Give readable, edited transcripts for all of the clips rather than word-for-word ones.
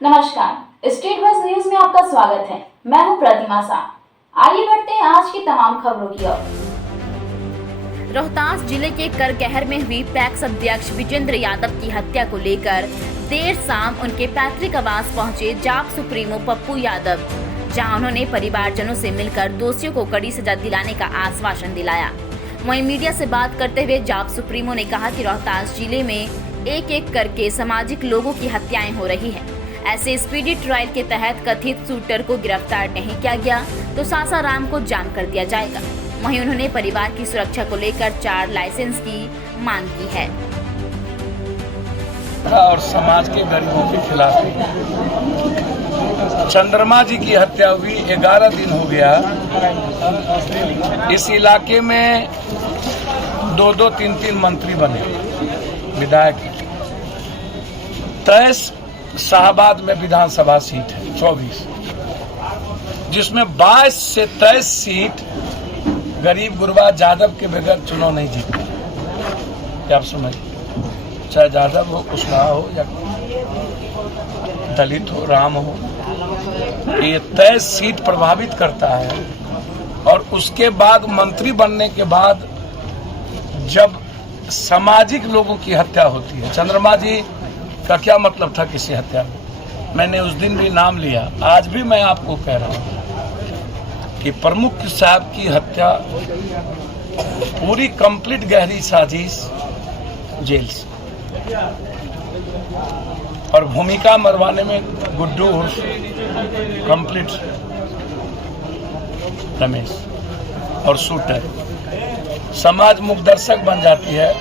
नमस्कार, state bus news में आपका स्वागत है। मैं हूं प्रतिमा शाह। आइए बढ़ते हैं आज की तमाम खबरों की ओर। रोहतास जिले के करगहर में हुई पैक्स अध्यक्ष विजेंद्र यादव की हत्या को लेकर देर शाम उनके पैतृक आवास पहुंचे जाप सुप्रीमो पप्पू यादव, जहां उन्होंने परिवारजनों से मिलकर दोषियों को कड़ी सजा दिलाने का आश्वासन दिलाया। वहीं मीडिया से बात करते हुए जाप सुप्रीमो ने कहा कि रोहतास जिले में एक एक करके सामाजिक लोगों की हत्याएं हो रही हैं। ऐसे स्पीडी ट्रायल के तहत कथित शूटर को गिरफ्तार नहीं किया गया तो सासाराम को जाम कर दिया जाएगा। वहीं उन्होंने परिवार की सुरक्षा को लेकर 4 लाइसेंस की मांग की है और समाज के गरीबों के खिलाफ चंद्रमा जी की हत्या हुई 11 दिन हो गया। इस इलाके में 2-2, 3-3 मंत्री बने, विधायक। 23 शाहबाद में विधानसभा सीट है 24, जिसमें 22 से 23 सीट गरीब गुरबा यादव के बगैर चुनाव नहीं जीते। क्या आप समझिए, चाहे यादव हो, कुशवाहा हो या दलित हो, राम हो, ये 23 सीट प्रभावित करता है। और उसके बाद मंत्री बनने के बाद जब सामाजिक लोगों की हत्या होती है, चंद्रमा जी का क्या मतलब था किसी हत्या में? मैंने उस दिन भी नाम लिया, आज भी मैं आपको कह रहा हूं कि प्रमुख साहब की हत्या पूरी कंप्लीट गहरी साजिश जेल से, और भूमिका मरवाने में गुड्डू कंप्लीट रमेश और शूटर समाज मुखदर्शक बन जाती है।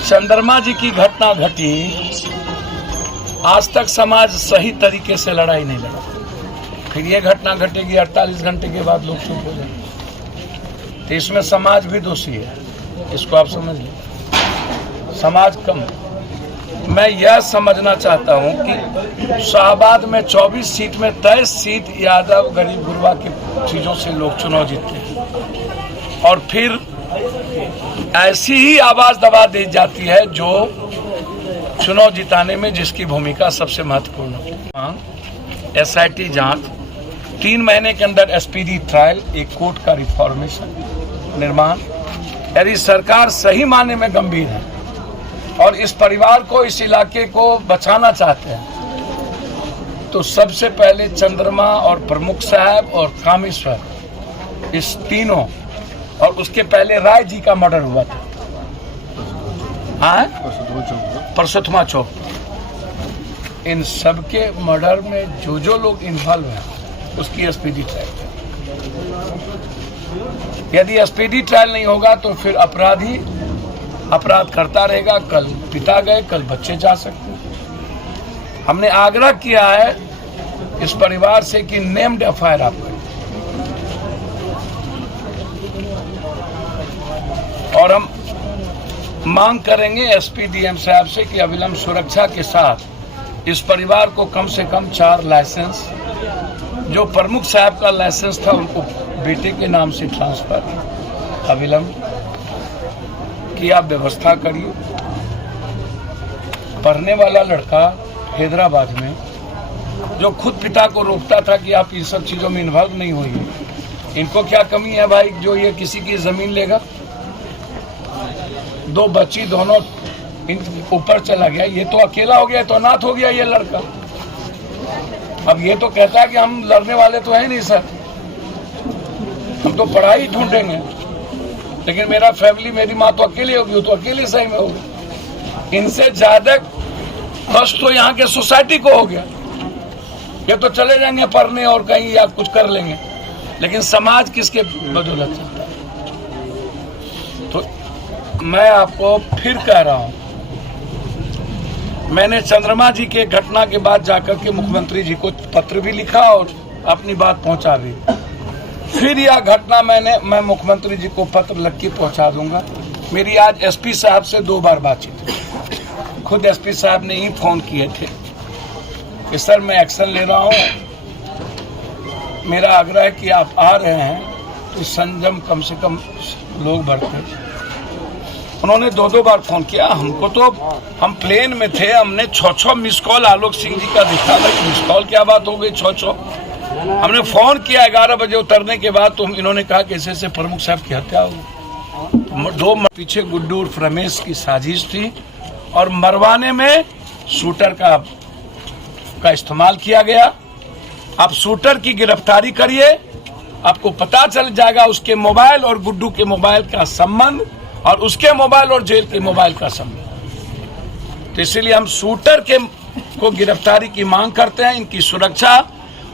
चंद्रमा जी की घटना घटी, आज तक समाज सही तरीके से लड़ाई नहीं लड़ा। फिर ये घटना घटेगी 48 घंटे के बाद लोग चुप हो जाएंगे, तो इसमें समाज भी दोषी है। इसको आप समझ लें, समाज कम। मैं यह समझना चाहता हूं कि शाहबाद में 24 सीट में 23 सीट यादव गरीब गुरबा की चीजों से लोग चुनाव जीतते हैं, और फिर ऐसी ही आवाज दबा दी जाती है जो चुनाव जिताने में जिसकी भूमिका सबसे महत्वपूर्ण है। SIT जांच, 3 महीने के अंदर SPD ट्रायल, एक कोर्ट का रिफॉर्मेशन निर्माण। यदि सरकार सही माने में गंभीर है और इस परिवार को, इस इलाके को बचाना चाहते हैं, तो सबसे पहले चंद्रमा और प्रमुख साहब और कामेश्वर, इस तीनों, और उसके पहले राय जी का मर्डर हुआ था, परसोत्तमा चौक, इन सबके मर्डर में जो लोग इन्वॉल्व हैं उसकी SPD ट्रायल। यदि SPD ट्रायल नहीं होगा तो फिर अपराधी अपराध करता रहेगा। कल पिता गए, कल बच्चे जा सकते हैं। हमने आग्रह किया है इस परिवार से कि नेम्ड FIR आप करें, और हम मांग करेंगे SP DM साहब से कि अविलंब सुरक्षा के साथ इस परिवार को कम से कम 4 लाइसेंस, जो प्रमुख साहब का लाइसेंस था उनको बेटे के नाम से ट्रांसफर अविलंब की आप व्यवस्था करिए। पढ़ने वाला लड़का हैदराबाद में जो खुद पिता को रोकता था कि आप इन सब चीजों में इन्वॉल्व नहीं होइए, इनको क्या कमी है भाई जो ये किसी की जमीन लेगा? 2 बच्ची, दोनों ऊपर चला गया, ये तो अकेला हो गया, तो अनाथ हो गया ये लड़का। अब ये तो कहता है कि हम लड़ने वाले तो है नहीं सर, हम तो पढ़ाई ढूंढेंगे, लेकिन मेरा फैमिली, मेरी माँ तो अकेली होगी, वो तो अकेली सही में होगी। इनसे ज्यादा कष्ट तो यहाँ के सोसाइटी को हो गया। ये तो चले जाएंगे पढ़ने और कहीं या कुछ कर लेंगे, लेकिन समाज किसके बदौलत चलता है? तो मैं आपको फिर कह रहा हूं, मैंने चंद्रमा जी के घटना के बाद जाकर के मुख्यमंत्री जी को पत्र भी लिखा और अपनी बात पहुंचा भी। फिर यह घटना मैं मुख्यमंत्री जी को पत्र लिख के पहुंचा दूंगा। मेरी आज SP साहब से 2 बार बातचीत हुई। खुद SP साहब ने ही फोन किए थे कि सर मैं एक्शन ले रहा हूं, मेरा आग्रह है कि आप आ रहे हैं तो संयम कम से कम लोग बरतें। उन्होंने 2-2 बार फोन किया हमको। तो हम प्लेन में थे, हमने 6 मिस कॉल आलोक सिंह जी का देखा। भाई मिस कॉल क्या बात हो गई 6। हमने फोन किया 11 बजे उतरने के बाद, तो इन्होंने कहा कि ऐसे प्रमुख साहब की हत्या हो। 2 पीछे गुड्डू उर्फ रमेश की साजिश थी और मरवाने में शूटर का इस्तेमाल किया गया। आप शूटर की गिरफ्तारी करिए, आपको पता चल जाएगा उसके मोबाइल और गुड्डू के मोबाइल का संबंध और उसके मोबाइल और जेल के मोबाइल का संबंध। तो इसलिए हम शूटर को गिरफ्तारी की मांग करते हैं, इनकी सुरक्षा।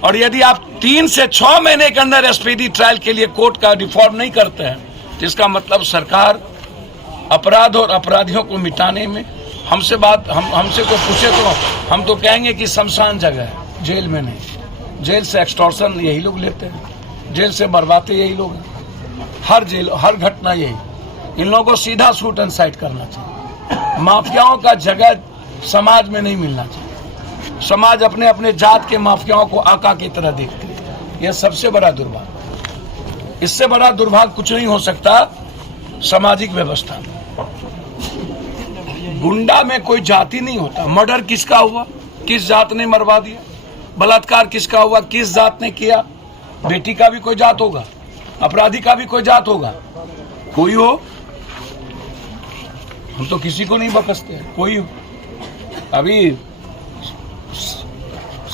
और यदि आप 3 से 6 महीने के अंदर स्पीडी ट्रायल के लिए कोर्ट का रिफॉर्म नहीं करते हैं, तो इसका मतलब सरकार अपराध और अपराधियों को मिटाने में हमसे कोई पूछे तो हम तो कहेंगे कि शमशान जगह है, जेल में नहीं। जेल से एक्सटॉर्शन यही लोग लेते हैं, जेल से मरवाते यही लोग हैं। हर घटना यही। इन लोगों को सीधा शूट एंड साइट करना चाहिए। माफियाओं का जगह समाज में नहीं मिलना चाहिए। समाज अपने अपने जात के माफियाओं को आका की तरह देखते हैं। यह सबसे बड़ा दुर्भाग्य। इससे बड़ा दुर्भाग्य कुछ नहीं हो सकता सामाजिक व्यवस्था में। गुंडा में कोई जाति नहीं होता। मर्डर किसका हुआ, किस जात ने मरवा दिया। बलात्कार किसका हुआ, किस जात ने किया। बेटी का भी कोई जात होगा, अपराधी का भी कोई जात होगा। कोई हो, हम तो किसी को नहीं बकसते हैं। कोई हो, अभी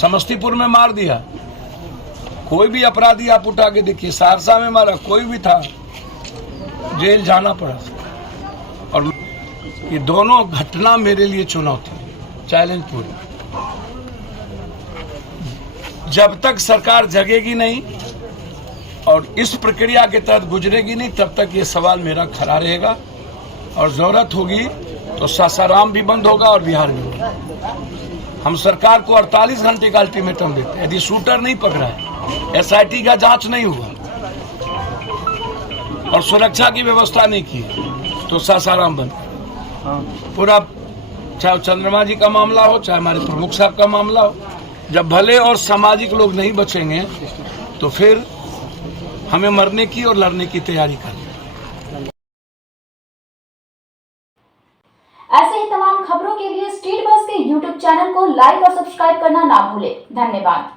समस्तीपुर में मार दिया, कोई भी अपराधी आप उठा के देखिए। सहरसा में मारा, कोई भी था, जेल जाना पड़ा। और ये दोनों घटना मेरे लिए चुनौती, चैलेंज पूर्ण। जब तक सरकार जगेगी नहीं और इस प्रक्रिया के तहत गुजरेगी नहीं, तब तक ये सवाल मेरा खड़ा रहेगा। और जरूरत होगी तो सासाराम भी बंद होगा और बिहार भी होगा। हम सरकार को 48 घंटे का अल्टीमेटम देते हैं। यदि शूटर नहीं पकड़ा है, SIT का जांच नहीं हुआ और सुरक्षा की व्यवस्था नहीं की, तो सासाराम बंद पूरा। चाहे चंद्रमा जी का मामला हो, चाहे हमारे प्रमुख साहब का मामला हो, जब भले और सामाजिक लोग नहीं बचेंगे तो फिर हमें मरने की और लड़ने की तैयारी करनी। ऐसे ही तमाम खबरों के लिए स्टेट बस के YouTube चैनल को लाइक और सब्सक्राइब करना ना भूलें। धन्यवाद।